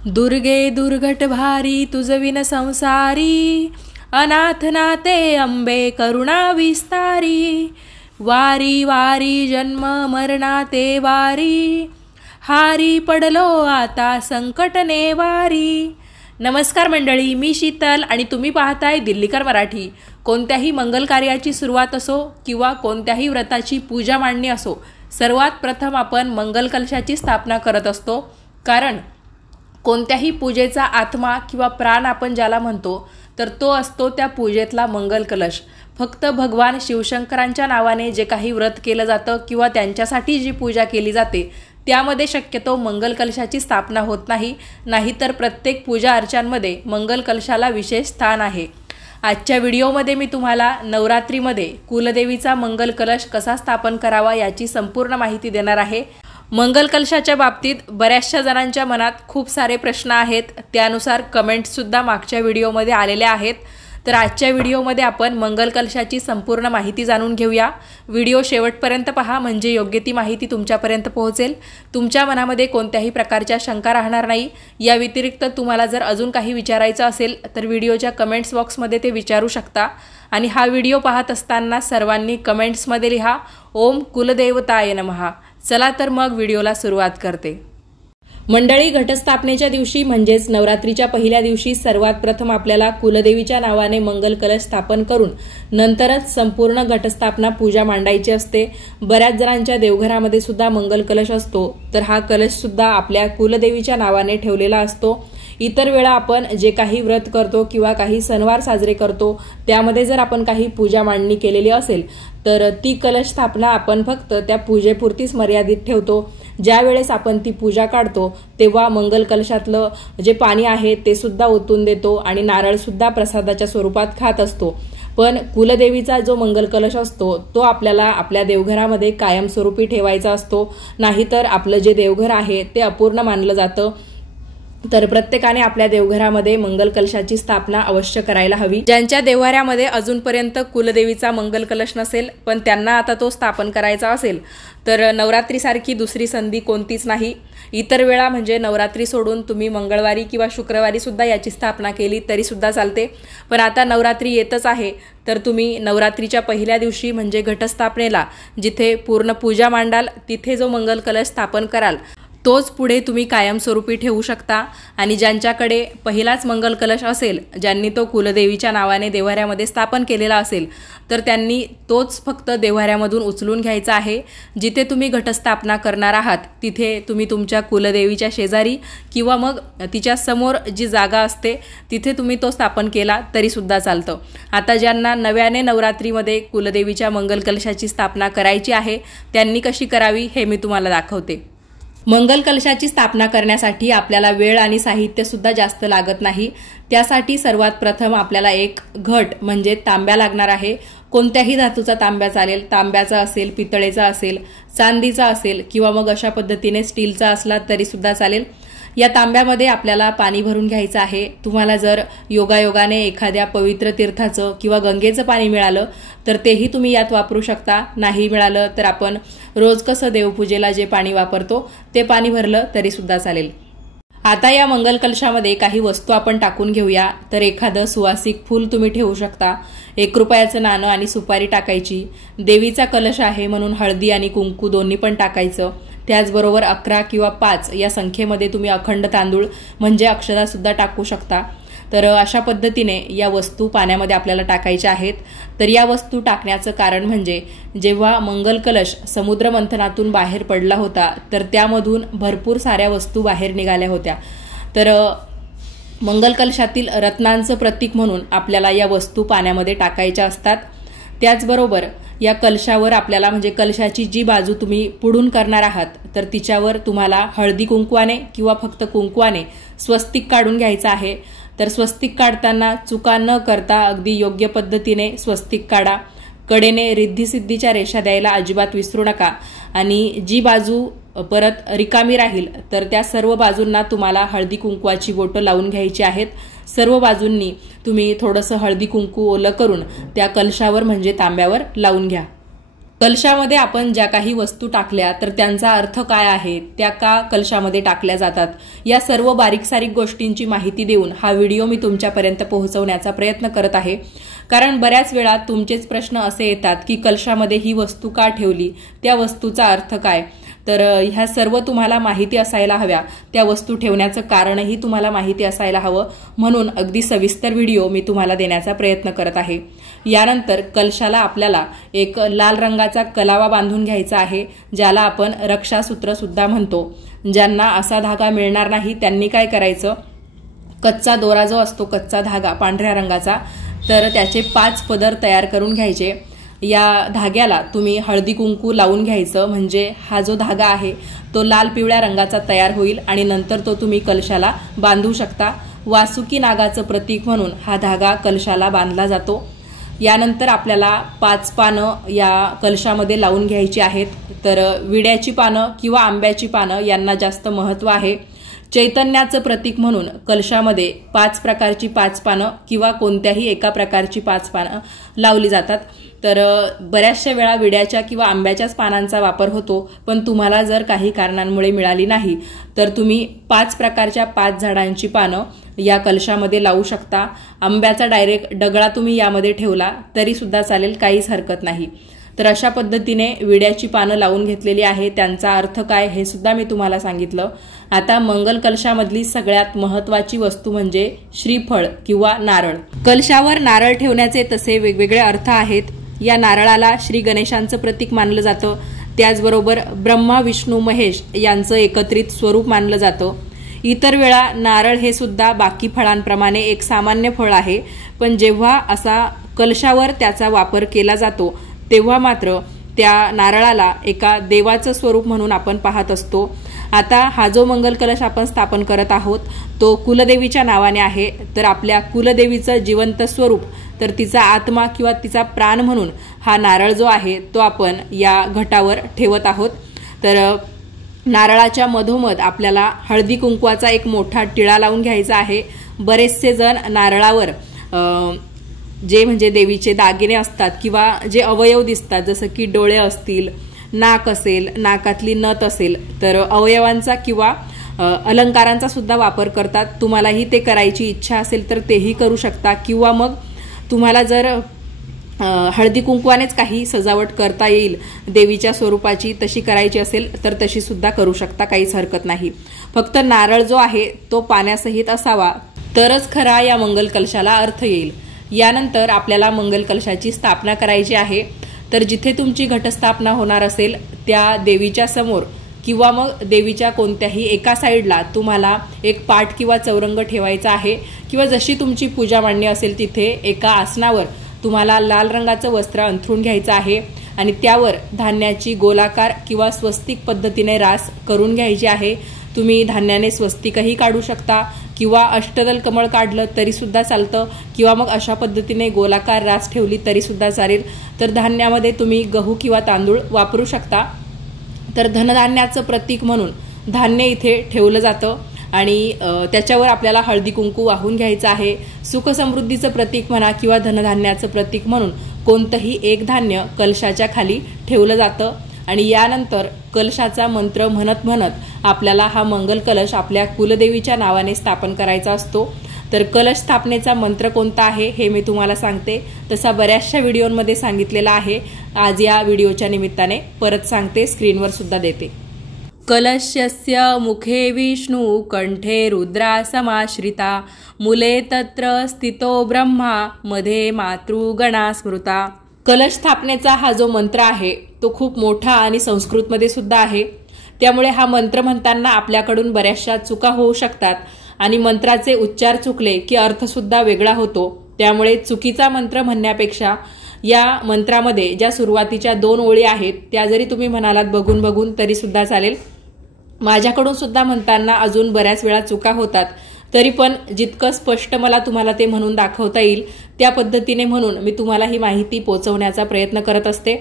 दुर्गे दुर्घट भारी तुझविन संसारी, अनाथ नाते अंबे करुणा विस्तारी, वारी वारी जन्म मरणाते वारी, हारी पडलो आता संकट नेवारी। नमस्कार मंडळी, मी शीतल आणि तुम्ही पाहताय दिल्लीकर मराठी। कोणत्याही मंगल कार्याची सुरुवात असो किंवा कोणत्याही व्रताची पूजा मांडणी असो, सर्वात प्रथम आपण मंगल कलशाची स्थापना करत असतो। कारण कोणत्याही पूजेचा आत्मा किंवा प्राण आपण ज्याला म्हणतो तर तो असतो त्या पूजेतला मंगल कलश। फक्त भगवान शिवशंकरांच्या नावाने जे काही व्रत केलं जातं किंवा त्यांच्यासाठी जी पूजा केली जाते त्यामध्ये शक्यतो मंगल कलशाची स्थापना होत नाही, नाहीतर प्रत्येक पूजा अर्चांमध्ये मंगल कलशाला विशेष स्थान आहे। आजच्या व्हिडिओमध्ये मी तुम्हाला नवरात्रीमध्ये कुलदेवीचा मंगल कलश कसा स्थापन करावा याची संपूर्ण माहिती देणार आहे। मंगल कलशाच्या बाबतीत बऱ्याचशा जणांच्या मनात खूप सारे प्रश्न आहेत, त्यानुसार कमेंट्ससुद्धा मागच्या व्हिडिओमध्ये आलेल्या आहेत। तर आजच्या व्हिडिओमध्ये आपण मंगल कलशाची संपूर्ण माहिती जाणून घेऊया। व्हिडिओ शेवटपर्यंत पहा, म्हणजे योग्य ती माहिती तुमच्यापर्यंत पोहोचेल। तुमच्या मनामध्ये कोणत्याही प्रकारच्या शंका राहणार नाही। या व्यतिरिक्त तुम्हाला जर अजून काही विचारायचं असेल तर व्हिडिओच्या कमेंट्स बॉक्समध्ये ते विचारू शकता। आणि हा व्हिडिओ पाहत असताना सर्वांनी कमेंट्समध्ये लिहा ओम कुलदेवताय नमः। चला तर मग व्हिडिओला सुरुवात करते। मंडळी, घटस्थापनेच्या दिवशी म्हणजेच नवरात्रीच्या पहिल्या दिवशी सर्वात प्रथम आपल्याला कुलदेवीच्या नावाने मंगल कलश स्थापन करून नंतरच संपूर्ण घटस्थापना पूजा मांडायची असते। बऱ्याच जणांच्या देवघरामध्ये सुद्धा मंगल कलश असतो, तर हा कलश सुद्धा आपल्या कुलदेवीच्या नावाने ठेवलेला असतो। इतर वेळा आपण जे काही व्रत करतो किंवा काही सणवार साजरे करतो त्यामध्ये जर आपण काही पूजा मांडणी केलेली असेल तर ती कलश स्थापना आपण फक्त त्या पूजेपुरतीच मर्यादित ठेवतो। ज्या वेळेस आपण ती पूजा काढतो तेव्हा मंगल कलशातलं जे पाणी आहे ते सुद्धा ओतून देतो आणि नारळ सुद्धा प्रसादाच्या स्वरूपात खात असतो। पण कुलदेवीचा जो मंगल कलश असतो तो आपल्याला आपल्या देवघरामध्ये कायमस्वरूपी ठेवायचा असतो, नाहीतर आपलं जे देवघर आहे ते अपूर्ण मानलं जातं। तर प्रत्येकाने आपल्या देवघरामध्ये मंगल कलशाची स्थापना अवश्य करायला हवी। ज्यांच्या देवघरामध्ये अजूनपर्यंत कुलदेवीचा मंगल कलश नसेल पण त्यांना आता तो स्थापन करायचा असेल तर नवरात्रीसारखी दुसरी संधी कोणतीच नाही। इतर वेळा म्हणजे नवरात्री सोडून तुम्ही मंगळवारी किंवा शुक्रवारी सुद्धा याची स्थापना केली तरी सुद्धा चालते। पण आता नवरात्री येतच आहे तर तुम्ही नवरात्रीच्या पहिल्या दिवशी म्हणजे घटस्थापनेला जिथे पूर्ण पूजा मांडाल तिथे जो मंगल कलश स्थापन कराल तोच पुढे तुम्ही कायमस्वरूपी ठेवू शकता। आणि ज्यांच्याकडे पहिलाच मंगल कलश असेल, ज्यांनी तो कुलदेवीच्या नावाने देव्हाऱ्यामध्ये स्थापन केलेला असेल तर त्यांनी तोच फक्त देव्हाऱ्यामधून उचलून घ्यायचा आहे। जिथे तुम्ही घटस्थापना करणार आहात तिथे तुम्ही तुमच्या कुलदेवीच्या शेजारी किंवा मग तिच्या समोर जी जागा असते तिथे तुम्ही तो स्थापन केला तरी सुद्धा चालतं। आता ज्यांना नव्याने नवरात्रीमध्ये कुलदेवीच्या मंगल कलशाची स्थापना करायची आहे त्यांनी कशी करावी हे मी तुम्हाला दाखवते। मंगल कलशाची स्थापना करण्यासाठी आपल्याला वेळ आणि साहित्य सुद्धा जास्त लागत नाही। त्यासाठी सर्वात प्रथम आपल्याला एक घट म्हणजे तांब्या लागणार आहे। कोणत्याही धातूचा तांब्या चालेल, तांब्याचा असेल, पितळेचा असेल, चांदीचा असेल किंवा मग अशा पद्धतीने स्टीलचा असला तरी सुद्धा चालेल। या तांब्यामध्ये आपल्याला पाणी भरून घ्यायचं आहे। तुम्हाला जर योगायोगाने एखाद्या पवित्र तीर्थाचं किंवा गंगेचं पाणी मिळालं तर तेही तुम्ही यात वापरू शकता, नाही मिळालं तर आपण रोज कसं देवपूजेला जे पाणी वापरतो ते पाणी भरलं तरी सुद्धा चालेल। आता या मंगल कलशामध्ये काही वस्तू आपण टाकून घेऊया। तर एखादं सुवासिक फूल तुम्ही ठेवू शकता, 1 रुपयाचं नाणं आणि सुपारी टाकायची। देवीचा कलश आहे म्हणून हळदी आणि कुंकू दोन्ही पण टाकायचं। त्याचबरोबर 11 किंवा 5 या संख्येमध्ये तुम्ही अखंड तांदूळ म्हणजे अक्षता सुद्धा टाकू शकता। तर अशा पद्धतीने या वस्तू पाण्यामध्ये आपल्याला टाकायच्या आहेत। तर या वस्तू टाकण्याचं कारण म्हणजे जेव्हा मंगल कलश समुद्र मंथनातून बाहेर पडला होता तर त्यामधून भरपूर साऱ्या वस्तू बाहेर निघाल्या होत्या। तर मंगल कलशातील रत्नांचं प्रतीक म्हणून आपल्याला या वस्तू पाण्यामध्ये टाकायच्या असतात। त्याचबरोबर या कलशावर आपल्याला म्हणजे कलशाची जी बाजू तुम्ही पुढून करणार आहात तर तिच्यावर तुम्हाला हळदी कुंकवाने किंवा फक्त कुंकवाने स्वस्तिक काढून घ्यायचं आहे। तर स्वस्तिक काढताना चुका न करता अगदी योग्य पद्धतीने स्वस्तिक काढा। कडेने रिद्धिसिद्धीच्या रेषा द्यायला अजिबात विसरू नका। आणि जी बाजू परत रिकामी राहील तर त्या सर्व बाजूंना तुम्हाला हळदी कुंकवाची बोटं लावून घ्यायची आहेत। सर्व बाजूंनी तुम्ही थोडंसं हळदी कुंकू ओलं करून त्या कलशावर म्हणजे तांब्यावर लावून घ्या। कलशामध्ये आपण ज्या काही वस्तू टाकल्या तर त्यांचा अर्थ काय आहे, त्या का कलशामध्ये टाकल्या जातात, या सर्व बारीक सारीक गोष्टींची माहिती देऊन हा व्हिडिओ मी तुमच्यापर्यंत पोहोचवण्याचा प्रयत्न करत आहे। कारण बऱ्याच वेळा तुमचेच प्रश्न असे येतात की कलशामध्ये ही वस्तू का ठेवली, त्या वस्तूचा अर्थ काय। तर ह्या सर्व तुम्हाला माहिती असायला हव्या, त्या वस्तू ठेवण्याचं कारणही तुम्हाला माहिती असायला हवं, म्हणून अगदी सविस्तर व्हिडिओ मी तुम्हाला देण्याचा प्रयत्न करत आहे। यानंतर कलशाला आपल्याला एक लाल रंगाचा कलावा बांधून घ्यायचा आहे, ज्याला आपण रक्षासूत्र सुद्धा म्हणतो। ज्यांना असा धागा मिळणार नाही त्यांनी काय करायचं, कच्चा दोरा जो असतो, कच्चा धागा पांढऱ्या रंगाचा, तर त्याचे 5 पदर तयार करून घ्यायचे। या धाग्याला तुम्ही हळदी कुंकू लावून घ्यायचं, म्हणजे हा जो धागा आहे तो लाल पिवळ्या रंगाचा तयार होईल आणि नंतर तो तुम्ही कलशाला बांधू शकता। वासुकी नागाचं प्रतीक म्हणून हा धागा कलशाला बांधला जातो। यानंतर आपल्याला 5 पानं या कलशामध्ये लावून घ्यायची आहेत। तर विड्याची पानं किंवा आंब्याची पानं यांना जास्त महत्त्व आहे। चैतन्याचं प्रतीक म्हणून कलशामध्ये 5 प्रकारची 5 पानं किंवा कोणत्याही एका प्रकारची 5 पानं लावली जातात। तर बऱ्याचशा वेळा विड्याच्या किंवा आंब्याच्याच पानांचा वापर होतो, पण तुम्हाला जर काही कारणांमुळे मिळाली नाही तर तुम्ही 5 प्रकारच्या 5 झाडांची पानं या कलशामध्ये लावू शकता। आंब्याचा डायरेक्ट डगळा तुम्ही यामध्ये ठेवला तरी सुद्धा चालेल, काहीच हरकत नाही। तर अशा पद्धतीने विड्याची पानं लावून घेतलेली आहे, त्यांचा अर्थ काय हे सुद्धा मी तुम्हाला सांगितलं। आता मंगल कलशामधली सगळ्यात महत्त्वाची वस्तू म्हणजे श्रीफळ किंवा नारळ। कलशावर नारळ ठेवण्याचे तसे वेगवेगळे अर्थ आहेत। या नारळाला श्री गणेशांचं प्रतीक मानलं जातं, त्याचबरोबर ब्रह्मा विष्णू महेश यांचं एकत्रित स्वरूप मानलं जातं। इतर वेळा नारळ हे सुद्धा बाकी फळांप्रमाणे एक सामान्य फळ आहे, पण जेव्हा असा कलशावर त्याचा वापर केला जातो तेव्हा मात्र त्या नारळाला एका देवाचं स्वरूप म्हणून आपण पाहत असतो। आता हा जो मंगल कलश आपण स्थापन करत आहोत तो कुलदेवीच्या नावाने आहे। तर आपल्या कुलदेवीचं जिवंत स्वरूप, तर तिचा आत्मा किंवा तिचा प्राण म्हणून हा नारळ जो आहे तो आपण या घटावर ठेवत आहोत। तर नारळाच्या मधोमध आपल्याला हळदी कुंकवाचा एक मोठा टिळा लावून घ्यायचा आहे। बरेचसे जण नारळावर जे म्हणजे देवीचे दागिने असतात किंवा जे अवयव दिसतात, जसं की डोळे असतील, नाक असेल, नाकातली नथ असेल, तर अवयवांचा किंवा अलंकारांचा सुद्धा वापर करतात। तुम्हालाही ते करायची इच्छा असेल तर तेही करू शकता, किंवा मग तुम्हाला जर हळदी कुंकवानेच काही सजावट करता येईल देवीच्या स्वरूपाची, तशी करायची असेल तर तशी सुद्धा करू शकता, काहीच हरकत नाही। फक्त नारळ जो आहे तो पाण्यासहित असावा, तरच खरा या मंगल कलशाला अर्थ येईल। यानंतर आपल्याला मंगल कलशाची स्थापना करायची आहे। तर जिथे तुमची घटस्थापना होणार असेल त्या देवीच्या समोर किंवा मग देवीच्या कोणत्याही एका साईडला तुम्हाला एक पाट किंवा चौरंग ठेवायचा आहे, किंवा जशी तुमची पूजा मांडणी असेल तिथे एका आसनावर तुम्हाला लाल रंगाचं वस्त्र अंथरून घ्यायचं आहे आणि त्यावर धान्याची गोलाकार किंवा स्वस्तिक पद्धतीने रास करून घ्यायची आहे। तुम्ही धान्याने स्वस्तिकही काढू शकता किंवा अष्टदल कमळ काढलं तरी सुद्धा चालतं, किंवा मग अशा पद्धतीने गोलाकार रास ठेवली तरी सुद्धा चालेल। तर धान्यामध्ये तुम्ही गहू किंवा तांदूळ वापरू शकता। तर धनधान्याचं प्रतीक म्हणून धान्य इथे ठेवलं जातं आणि त्याच्यावर आपल्याला हळदी कुंकू वाहून घ्यायचं आहे। सुख समृद्धीचं प्रतीक म्हणा किंवा धनधान्याचं प्रतीक म्हणून कोणतंही एक धान्य कलशाच्या खाली ठेवलं जातं आणि यानंतर कलशाचा मंत्र म्हणत म्हणत आपल्याला हा मंगल कलश आपल्या कुलदेवीच्या नावाने स्थापन करायचा असतो। तर कलश स्थापनेचा मंत्र कोणता आहे हे मी तुम्हाला सांगते, तसा बऱ्याचशा व्हिडिओमध्ये सांगितलेला आहे। आज या व्हिडिओच्या निमित्ताने परत सांगते, स्क्रीनवर सुद्धा देते। कलशस्य मुखे विष्णू कंठे रुद्रा समाश्रिता मूले तत्र स्थितो ब्रह्मा मध्ये मातृगणा स्मृता। कलश स्थापनेचा हा जो मंत्र आहे तो खूप मोठा आणि संस्कृतमध्ये सुद्धा आहे, त्यामुळे हा मंत्र म्हणताना आपल्याकडून बऱ्याचशा चुका होऊ शकतात आणि मंत्राचे उच्चार चुकले की अर्थ सुद्धा वेगळा होतो। त्यामुळे चुकीचा मंत्र म्हणण्यापेक्षा या मंत्रामध्ये ज्या सुरुवातीच्या 2 ओळी आहेत त्या जरी तुम्ही म्हणालात बघून बघून तरी सुद्धा चालेल। माझ्याकडून सुद्धा म्हणताना अजून बऱ्याच वेळा चुका होतात, तरी पण जितकं स्पष्ट मला तुम्हाला ते म्हणून दाखवता येईल त्या पद्धतीने म्हणून मी तुम्हाला ही माहिती पोहोचवण्याचा प्रयत्न करत असते।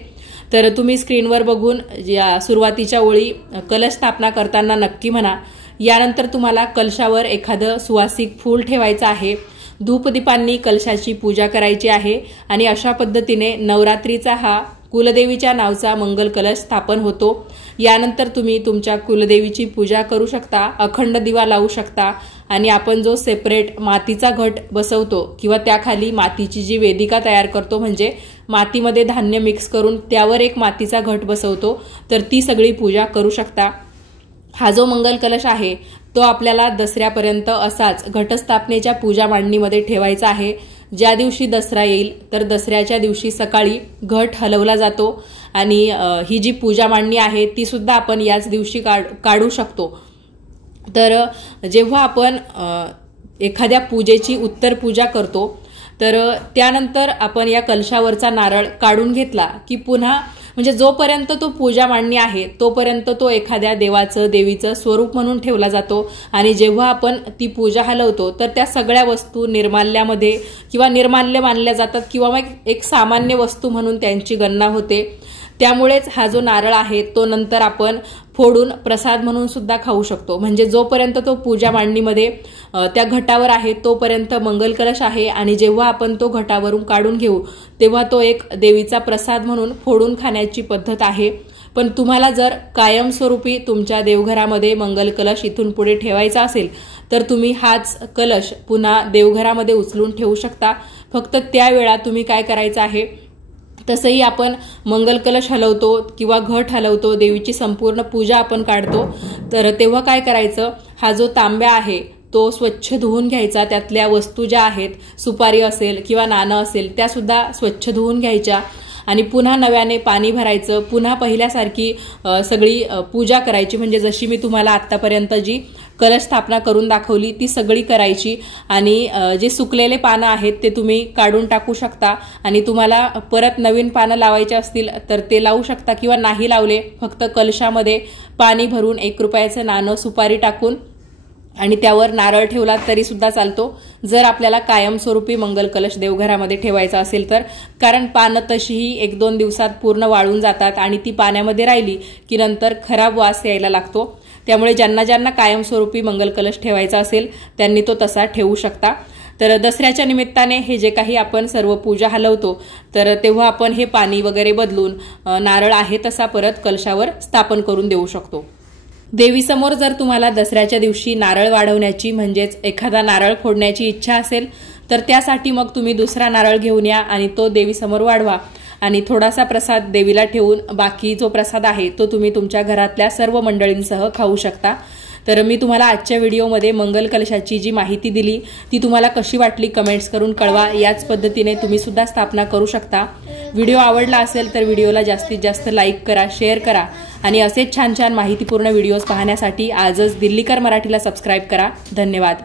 तर तुम्ही स्क्रीनवर बघून या सुरुवातीच्या ओळी कलश स्थापना करताना नक्की म्हणा। यानंतर तुम्हाला कलशावर एखादं सुवासिक फूल ठेवायचं आहे, धूपदीपांनी कलशाची पूजा करायची आहे आणि अशा पद्धतीने नवरात्रीचा हा कुलदेवीच्या नावचा मंगल कलश स्थापन होतो। यानंतर तुम्ही तुमच्या कुलदेवीची पूजा करू शकता, अखंड दिवा लावू शकता आणि आपण जो सेपरेट मातीचा घट बसवतो किंवा त्याखाली मातीची जी वेदिका तयार करतो, म्हणजे मातीमध्ये धान्य मिक्स करून त्यावर एक मातीचा घट बसवतो, तर ती सगळी पूजा करू शकता। हा जो मंगल कलश आहे तो आपल्याला दसऱ्यापर्यंत असाच घटस्थापनेच्या पूजा मांडणीमध्ये ठेवायचा आहे। ज्या दिवशी दसरा येईल तर दसऱ्याच्या दिवशी सकाळी घट हलवला जातो आणि ही जी पूजा मांडणी आहे ती सुद्धा आपण याच दिवशी काढू शकतो। तर जेव्हा आपण एखाद्या पूजेची उत्तर पूजा करतो तर त्यानंतर आपण या कलशावरचा नारळ काढून घेतला की पुन्हा म्हणजे जोपर्यंत तो पूजा मांडणी आहे तोपर्यंत तो एखाद्या देवाचं देवीचं स्वरूप म्हणून ठेवला जातो आणि जेव्हा आपण ती पूजा हलवतो तर त्या सगळ्या वस्तू निर्माल्यामध्ये किंवा निर्माल्य मानल्या जातात किंवा मग एक सामान्य वस्तू म्हणून त्यांची गणना होते। त्यामुळेच हा जो नारळ आहे तो नंतर आपण फोडून प्रसाद म्हणून सुद्धा खाऊ शकतो। म्हणजे जोपर्यंत तो पूजा मांडणीमध्ये त्या घटावर आहे तोपर्यंत मंगल कलश आहे आणि जेव्हा आपण तो घटावरून काढून घेऊ तेव्हा तो एक देवीचा प्रसाद म्हणून फोडून खाण्याची पद्धत आहे। पण तुम्हाला जर कायमस्वरूपी तुमच्या देवघरामध्ये मंगल कलश इथून पुढे ठेवायचा असेल तर तुम्ही हाच कलश पुन्हा देवघरामध्ये उचलून ठेवू शकता। फक्त त्यावेळा तुम्ही काय करायचं आहे, तसंही आपण मंगल कलश हलवतो किंवा घट हलवतो, देवीची संपूर्ण पूजा आपण काढतो, तर तेव्हा काय करायचं, हा जो तांब्या आहे तो स्वच्छ धुवून घ्यायचा, त्यातल्या वस्तू ज्या आहेत सुपारी असेल किंवा नाणं असेल त्या सुद्धा स्वच्छ धुवून घ्यायच्या आणि पुन्हा नव्याने पाणी भरायचं, पुन्हा पहिल्यासारखी सगळी पूजा करायची। म्हणजे जशी मी तुम्हाला आतापर्यंत जी कलश स्थापना करून दाखवली ती सगळी करायची आणि जे सुकलेले पानं आहेत ते तुम्ही काढून टाकू शकता आणि तुम्हाला परत नवीन पानं लावायचे असतील तर ते लावू शकता किंवा नाही लावले, फक्त कलशामध्ये पाणी भरून 1 रुपयाचं नाणं सुपारी टाकून आणि त्यावर नारळ ठेवला तरी सुद्धा चालतो, जर आपल्याला कायमस्वरूपी मंगल कलश देवघरामध्ये ठेवायचा असेल तर। कारण पानं तशीही 1-2 दिवसात पूर्ण वाळून जातात आणि ती पाण्यामध्ये राहिली की नंतर खराब वास यायला लागतो। त्यामुळे ज्यांना ज्यांना कायमस्वरूपी मंगल कलश ठेवायचा असेल त्यांनी तो तसा ठेवू शकता। तर दसऱ्याच्या निमित्ताने हे जे काही आपण सर्व पूजा हलवतो तर तेव्हा आपण हे पाणी वगैरे बदलून नारळ आहे तसा परत कलशावर स्थापन करून देऊ शकतो। देवीसमोर जर तुम्हाला दसऱ्याच्या दिवशी नारळ वाढवण्याची म्हणजेच एखादा नारळ फोडण्याची इच्छा असेल तर त्यासाठी मग तुम्ही दुसरा नारळ घेऊन या आणि तो देवीसमोर वाढवा आणि थोडासा प्रसाद देवीला ठेवून बाकी जो प्रसाद आहे तो तुम्ही तुमच्या घरातल्या सर्व मंडळींसह खाऊ शकता। तर मी तुम्हाला आजच्या व्हिडिओमध्ये मंगल कलशाची जी माहिती दिली ती तुम्हाला कशी वाटली कमेंट्स करून कळवा। याच पद्धतीने तुम्ही सुद्धा स्थापना करू शकता। व्हिडिओ आवडला असेल तर व्हिडिओला जास्तीत जास्त लाईक करा, शेअर करा आणि असेच छान छान माहितीपूर्ण व्हिडिओज पाहण्यासाठी आजच दिल्लीकर मराठीला सबस्क्राईब करा। धन्यवाद।